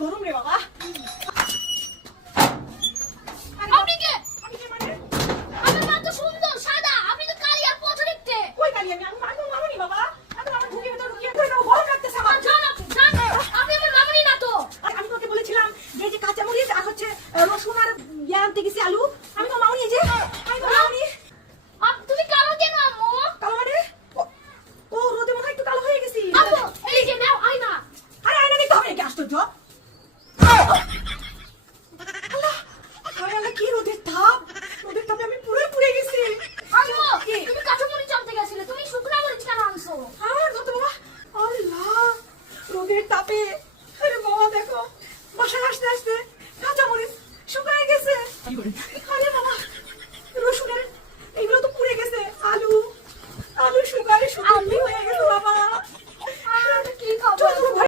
গরম রে বাবা। আপনি কে? আমি কে মানে? আমার মা তো সুন্দর সাদা, আপনি তো কালি আর পথ দেখতে। কই কালি আমি মামুনি বাবা। আমি আমার ঢুকে ভেতর ঢুকিয়ে কই নাও গরম লাগতেছে আমার। জান আপনি আমার মামুনি না তো। আমি তোকে বলেছিলাম যে যে কাঁচা মরিচ আর হচ্ছে রসুন আর আনতে গেছি আলু। আমি তো মামুনি যে আমি তো মামুনি। তুমি কালো কেন আম্মু? কালো মানে ও রোদে মনে হয় একটু কালো হয়ে গেছি। আম্মু এই যে নাও আয়না। আরে আয়না দেখতে হবে নাকি আশ্চর্য। আল্লাহ আল্লাহ কি রোদের তাপ। রোদের তাপে আমি পুরো পুড়ে গেছি। আম্মু কি? তুমি কাঁচা মরিচ আনতে গেছিলে, তুমি শুকনা মরিচ কেন আনছো? আর ধরতে বাবা। আল্লাহ রোদের তাপে আরে বাবা দেখো বাসায় আসতে আসতে কাঁচা মরিচ শুকায় গেছে। আরে বাবা রসুনের এগুলো তো পুড়ে গেছে। আলু আলু শুকায় শুকিয়ে হয়ে গেছে বাবা। আর কি খবর? চলো, চলো, ঘরে